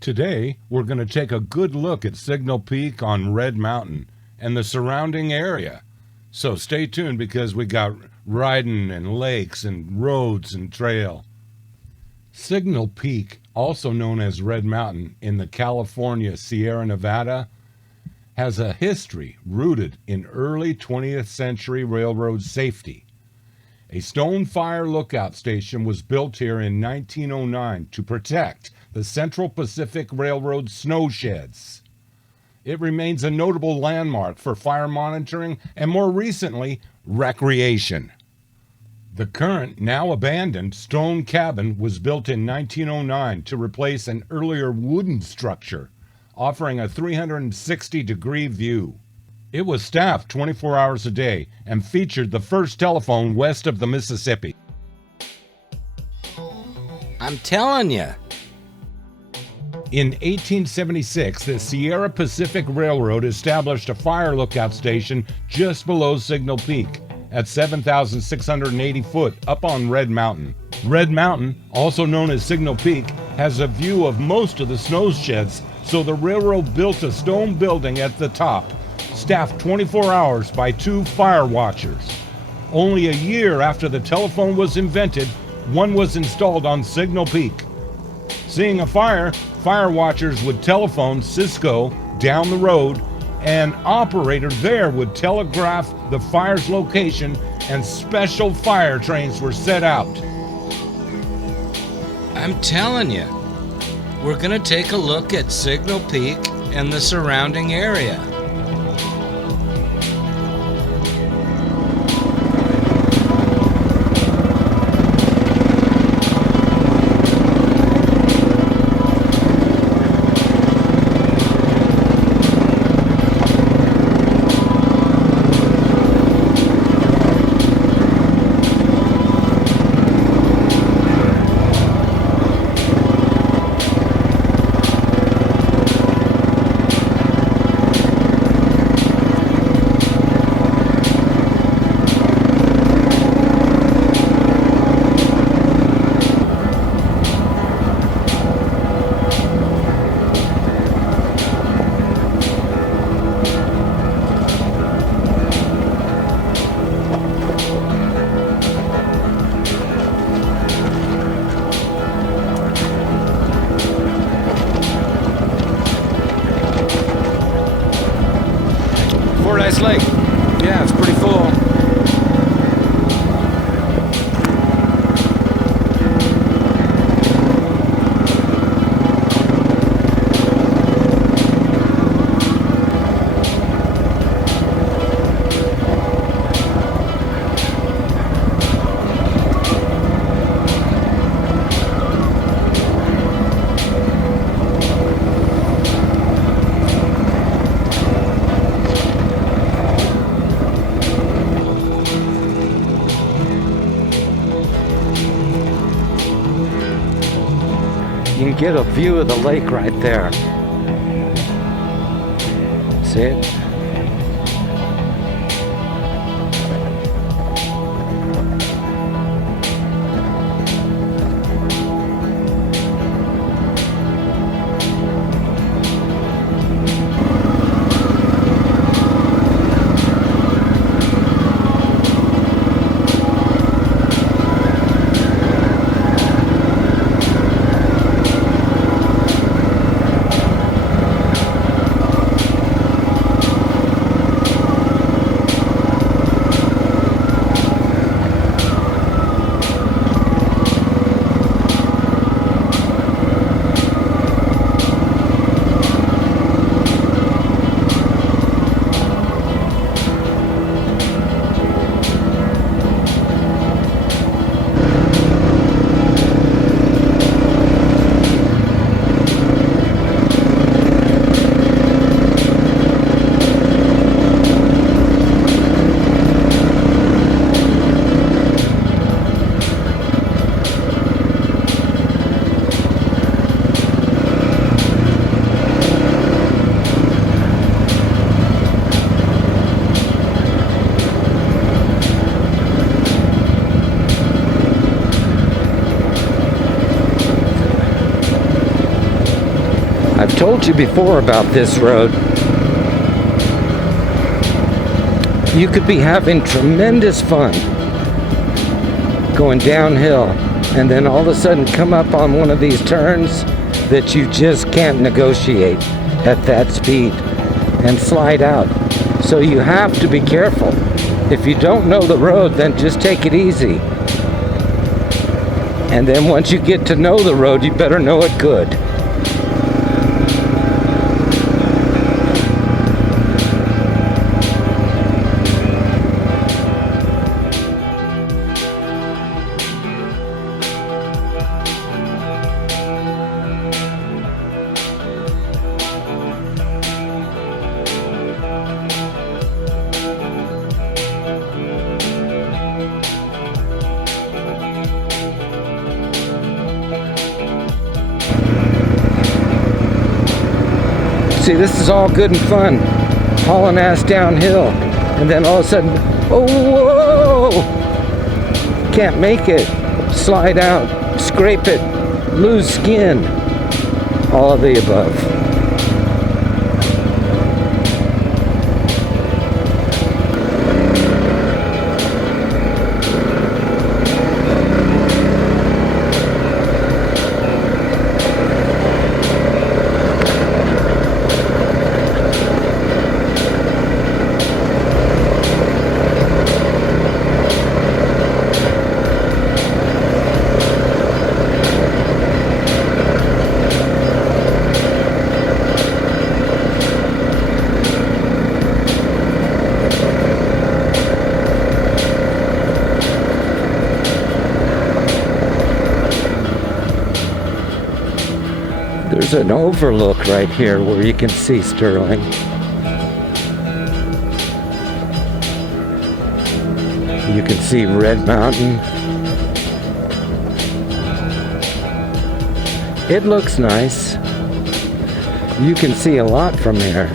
Today, we're going to take a good look at Signal Peak on Red Mountain and the surrounding area. So stay tuned because we got riding and lakes and roads and trail. Signal Peak, also known as Red Mountain in the California Sierra Nevada, has a history rooted in early 20th century railroad safety. A stone fire lookout station was built here in 1909 to protect the Central Pacific Railroad snow sheds. It remains a notable landmark for fire monitoring and, more recently, recreation. The current, now abandoned, stone cabin was built in 1909 to replace an earlier wooden structure, offering a 360-degree view. It was staffed 24 hours a day and featured the first telephone west of the Mississippi. I'm telling you. In 1876, the Sierra Pacific Railroad established a fire lookout station just below Signal Peak at 7,680 foot up on Red Mountain. Red Mountain, also known as Signal Peak, has a view of most of the snow sheds, so the railroad built a stone building at the top, staffed 24 hours by 2 fire watchers. Only a year after the telephone was invented, one was installed on Signal Peak. Seeing a fire, fire watchers would telephone Cisco down the road. An operator there would telegraph the fire's location, and special fire trains were set out. I'm telling you. We're going to take a look at Signal Peak and the surrounding area. Lake. Yeah, it's pretty full. You can get a view of the lake right there. See it? told you before about this road. You could be having tremendous fun going downhill and then all of a sudden come up on one of these turns that you just can't negotiate at that speed and slide out. So you have to be careful. If you don't know the road, then just take it easy. And then once you get to know the road, you better know it good. See, this is all good and fun, hauling ass downhill, and then all of a sudden, oh, whoa! Can't make it, slide out, scrape it, lose skin, all of the above. There's an overlook right here where you can see Sterling. You can see Red Mountain. It looks nice. You can see a lot from here.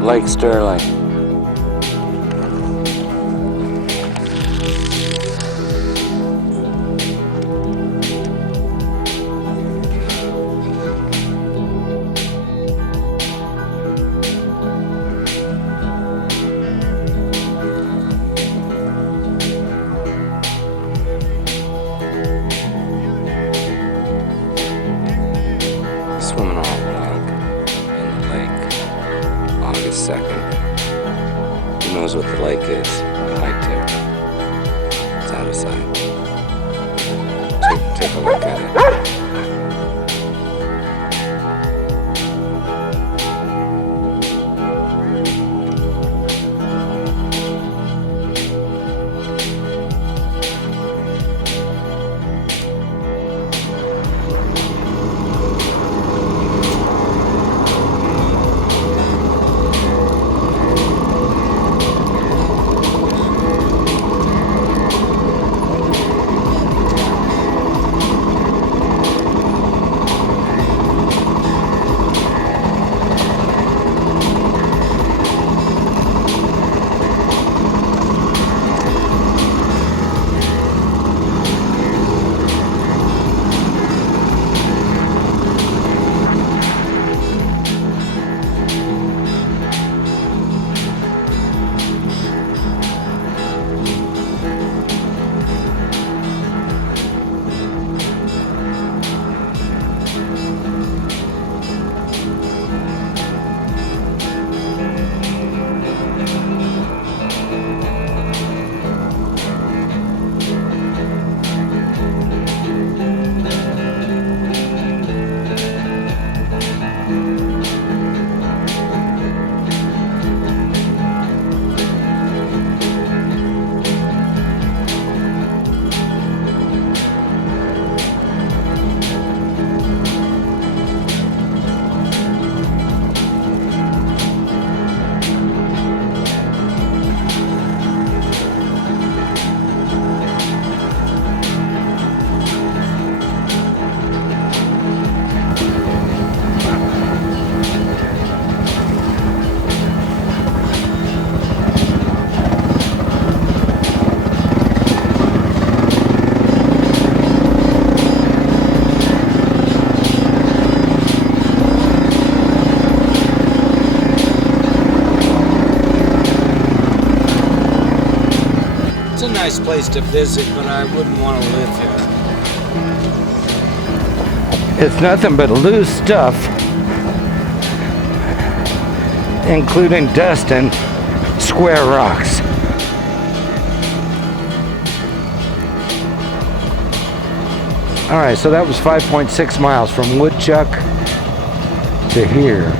Lake Sterling. Swimming all along in the lake. August 2nd. Who knows what the lake is? Night tip. It's out of sight. Take a look at it. nice place to visit, but I wouldn't want to live here. It's nothing but loose stuff, including dust and square rocks. All right, so that was 5.6 miles from Woodchuck to here.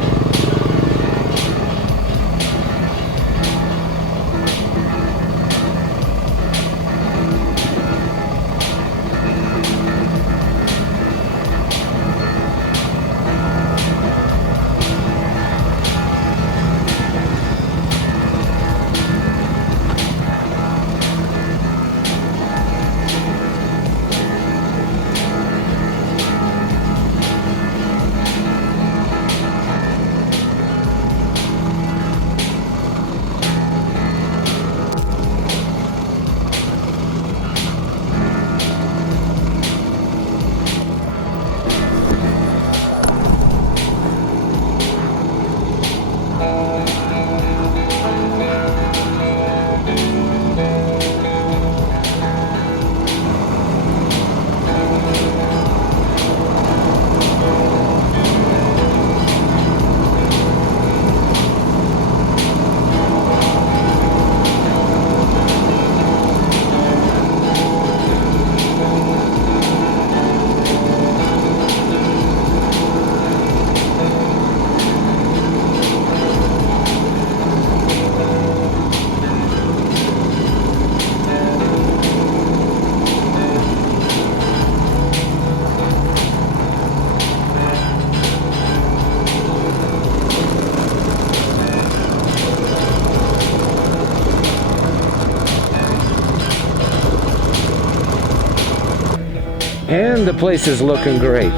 And the place is looking great.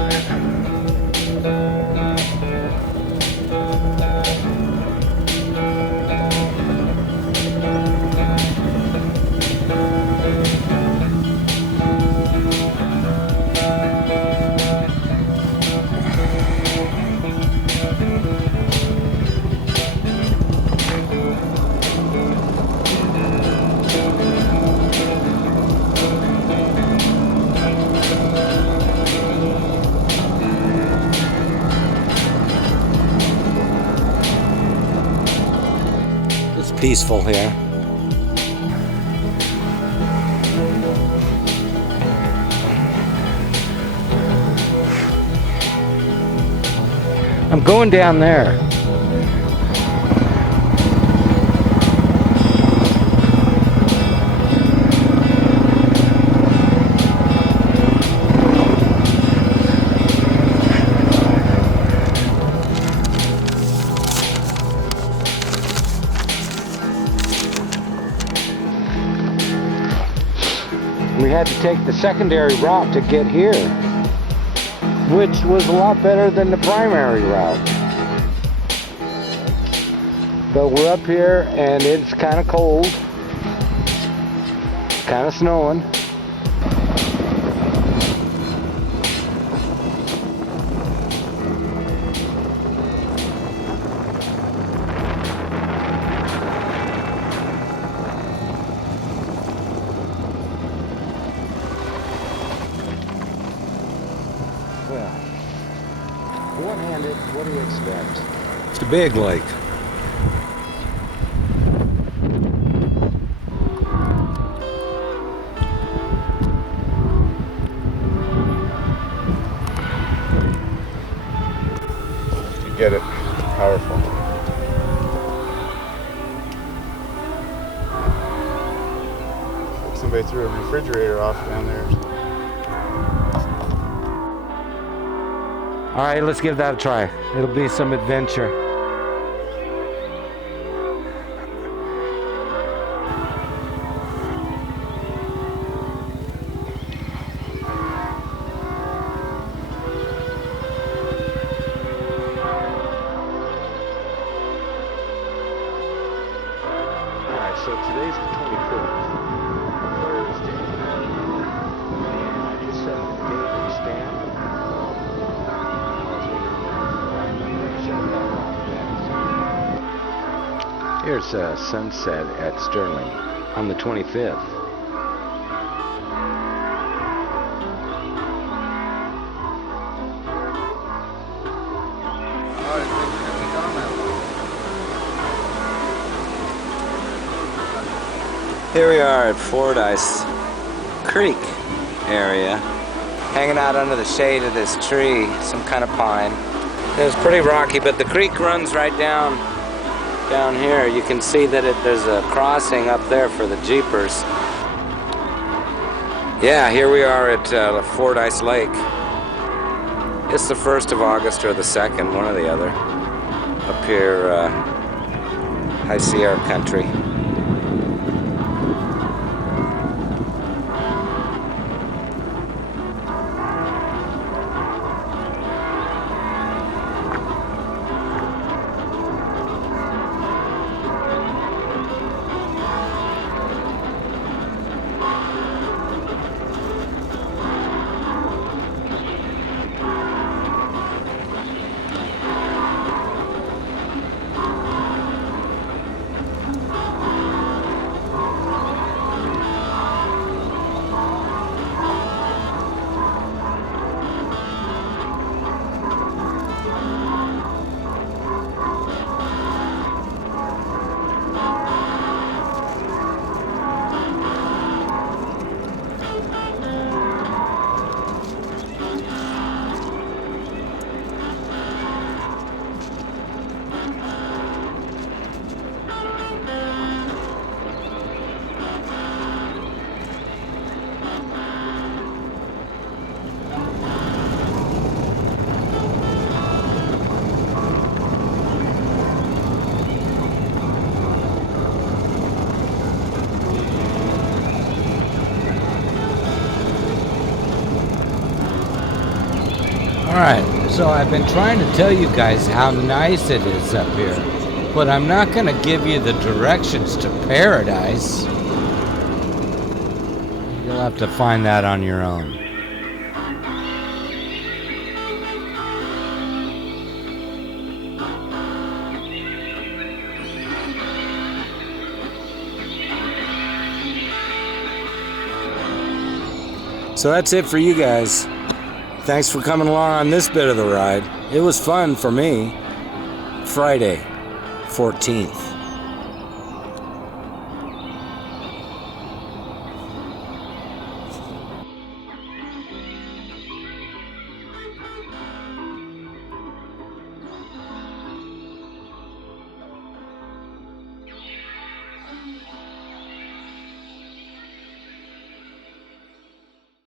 It's peaceful here. I'm going down there. We had to take the secondary route to get here, which was a lot better than the primary route. But we're up here and it's kind of cold, kind of snowing. Well, one-handed, what do you expect? It's a big lake. You get it. Powerful. Like somebody threw a refrigerator off down there. All right, let's give that a try. It'll be some adventure. All right, so today's the 25th, Thursday, and I just set up the David stand. Here's a sunset at Sterling on the 25th. Here we are at Fordyce Creek area, hanging out under the shade of this tree, some kind of pine. It was pretty rocky, but the creek runs right down here. You can see that there's a crossing up there for the jeepers. Yeah, here we are at Fordyce Lake. It's the 1st of August or the 2nd, one or the other, up here, High Sierra country. Alright, so I've been trying to tell you guys how nice it is up here, but I'm not going to give you the directions to paradise. You'll have to find that on your own. So that's it for you guys. Thanks for coming along on this bit of the ride. It was fun for me. Friday, 14th.